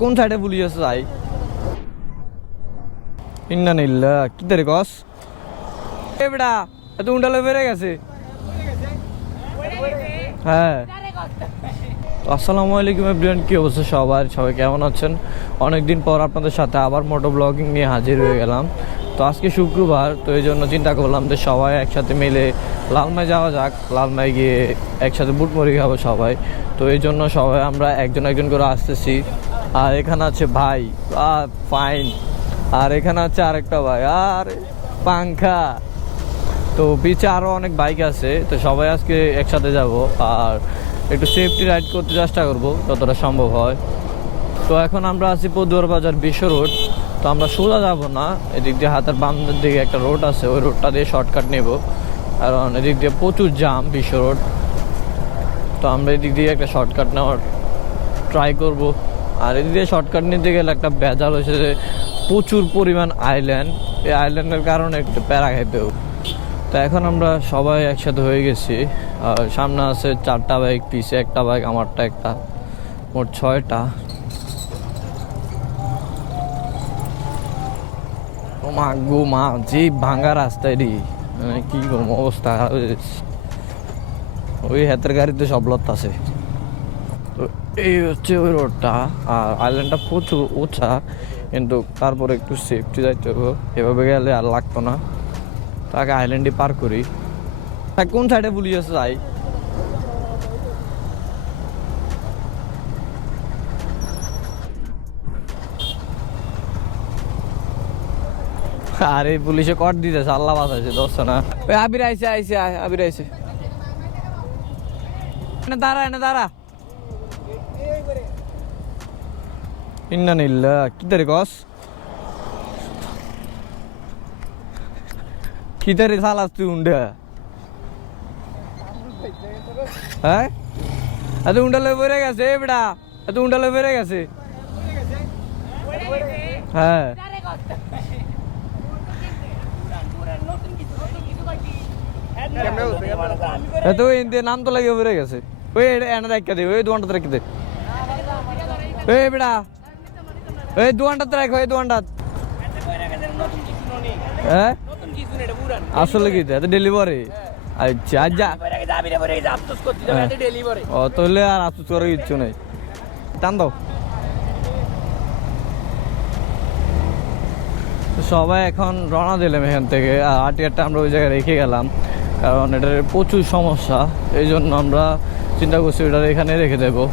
কোন সাইডে পুলিশ আছে যাই ইন্না নিল্লা, কি তারে কস? এ বেটা, এত উন্ডালে বেড়ে গেছে। হ্যাঁ। আসসালামু আলাইকুম এভরিওয়ান কি অবস্থা সবার? সবাই কেমন আছেন? অনেকদিন পর আপনাদের সাথে আবার মোটো ব্লগিং নিয়ে হাজির হয়ে গেলাম। তো আজকে শুক্রবার, তো এই জন্য চিন্তা করলাম যে সবাই একসাথে মিলে লালমাই যাওয়া যাক। লালমাই গিয়ে একসাথে বুটমুড়ি খাব সবাই। তো এই জন্য সবাই, আমরা একজন একজন করে আসতেছি। আর এখানে আছে ভাই। আর ফাইন আর এখানে আছে আরেকটা ভাই। আর, পাংখা। তো পিছে আরও অনেক বাইক আছে, তো সবাই আজকে একসাথে যাব। আর একটু সেফটি রাইড করতে চেষ্টা করব, যতটা সম্ভব হয়। তো এখন আমরা আছি পদুয়ার বাজার বিশ্ব রোড তো আমরা সোজা যাব না, এদিক দিয়ে হাতের বাম দিকে একটা রোড আছে, ওই রোডটা দিয়ে শর্টকাট নেব। কারণ এদিক দিয়ে প্রচুর জাম বিশ্ব রোড তো আমরা এদিক দিয়ে একটা শর্টকাট নেওয়ার ট্রাই করব। আর এদিকে শর্টকাট নিতে গেলে একটা ভেজাল হয়েছে যে প্রচুর পরিমাণ আইল্যান্ড এই আইল্যান্ডের কারণে একটু প্যারা খাইতেও তো এখন আমরা সবাই একসাথে হয়ে গেছি। সামনে আছে চারটা বাইক পিছে একটা বাইক আমারটা একটা, মোট ছয়টা। মা গো মা, যে ভাঙা রাস্তায় রে মানে কি করব অবস্থা। ওই হাতের গাড়িতে সব লত আছে। তো এই হচ্ছে ওই রোডটা আর আইল্যান্ডটা প্রচুর উঁচা, কিন্তু তারপরে একটু সেফটি যাইতে হবে। এভাবে গেলে আর লাগতো না। তাকে আইল্যান্ডে পার করি। তা কোন সাইডে পুলিশ আছে যাই আরে, পুলিশে কট দিতেছে, আল্লাহ বাঁচাইছে দোস্ত না। আবির আইসে আইসে আবির আইসে দাঁড়া, এনে দাঁড়া। ইন্না নিল্লা কি তারে কস কি তারে সালাস তুই উন্ডা হ্যাঁ এত উন্ডালে বেড়ে গেছে বেটা এত উন্ডালে বেড়ে গেছে হ্যাঁ এত ইন্দে নাম তো লাগিয়ে বেড়ে গেছে ওই এটা এনে রেখে দে ওই দোকানটা রেখে দে ওই বেটা ওই দোকানটাতে রাখ ওই দোকানটা হ্যাঁ আসলে কি এটা ডেলিভারি আচ্ছা যা ও, তাহলে আর আফসোস করার কিচ্ছু নেই। টান দাও। সবাই এখন রওনা দিলাম এখান থেকে, আর আটিয়ারটা আমরা ওই জায়গায় রেখে গেলাম, কারণ এটার প্রচুর সমস্যা, এই জন্য আমরা চিন্তা করছি ওটা এখানে রেখে দেবো।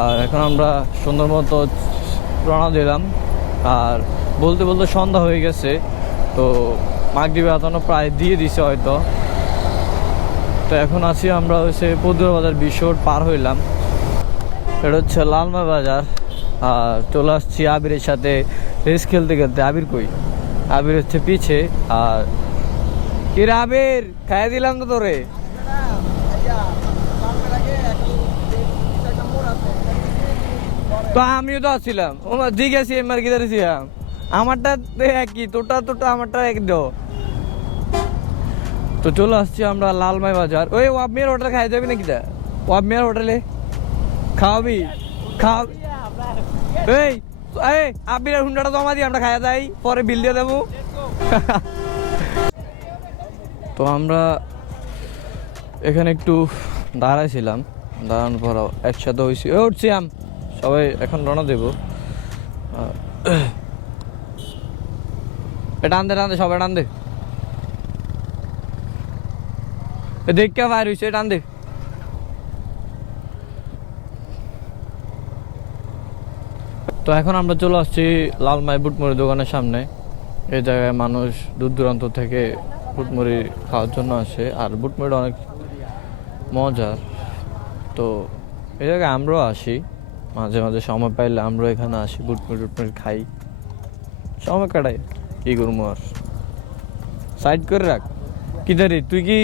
আর এখন আমরা সুন্দর মতো রওনা দিলাম। আর বলতে বলতে সন্ধ্যা হয়ে গেছে, তো মাগরিবে আতানো প্রায় দিয়ে দিছে হয়তো। তো এখন আছি আমরা হচ্ছে পদুয়া বাজার বিশ্ব পার হইলাম। এটা হচ্ছে লালমা বাজার। আর চলে আসছি আবিরের সাথে রেস খেলতে খেলতে। আবির কই? আবির হচ্ছে পিছে। আর কি রে আবির? খাইয়ে দিলাম তো তোরে। তো আমিও তো আসছিলাম। ও জিজ্ঞাসি এমার কি দাঁড়িয়েছিলাম আমারটা একই তোটা তোটা আমারটা এক তো চলে আসছি আমরা লালমাই বাজার। ওই ওয়াবমিয়ার হোটেল খাই যাবি নাকি দা ওয়াবমিয়ার হোটেলে খাওয়াবি? খাওয়া এই এই হুন্ডাটা জমা দিই আমরা খাইয়া যাই। পরে বিল দিয়ে দেবো। তো আমরা এখানে একটু দাঁড়াইছিলাম। দাঁড়ানোর পর একসাথে হয়েছি উঠছি, আম। সবাই এখন রওনা দেব। এটা আনতে টানতে সবাই টানতে দেখে বাইর হয়েছে এটা আনতে তো এখন আমরা চলে আসছি লালমাই বুটমুড়ি দোকানের সামনে। এই জায়গায় মানুষ দূর দূরান্ত থেকে বুটমুড়ি খাওয়ার জন্য আসে, আর বুটমুড়ি অনেক মজার। তো এই জায়গায় আমরাও আসি। মাঝে মাঝে সময় পাইলে আমরা এখানে আসি বুটমুড়ি টুটমুড়ি খাই। সময় কাটাই কি করব আর? সাইড করে রাখ। কি রে তুই কি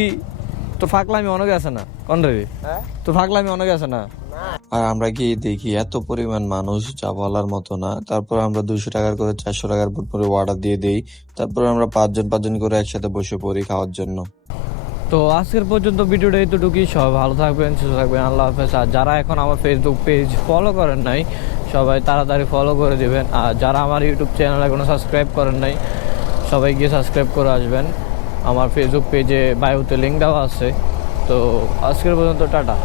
তোর ফাঁকলামি অনেক আছে না? কোন রে তোর ফাঁকলামি অনেক আছে না? আর আমরা গিয়ে দেখি এত পরিমাণ মানুষ যা বলার মতো না। তারপর আমরা দুইশো টাকার করে চারশো টাকার বুট করে অর্ডার দিয়ে দেই। তারপর আমরা পাঁচজন পাঁচজন করে একসাথে বসে পড়ি খাওয়ার জন্য। তো আজকের পর্যন্ত ভিডিওটা এতটুকুই। সবাই ভালো থাকবেন, সুস্থ থাকবেন। আল্লাহ হাফেজ। আর যারা এখন আমার ফেসবুক পেজ ফলো করেন নাই, সবাই তাড়াতাড়ি ফলো করে দেবেন। আর যারা আমার ইউটিউব চ্যানেল এখনও সাবস্ক্রাইব করেন নাই সবাই গিয়ে সাবস্ক্রাইব করে আসবেন। আমার ফেসবুক পেজে বায়ুতে লিঙ্ক দেওয়া আছে। তো আজকের পর্যন্ত টাটা।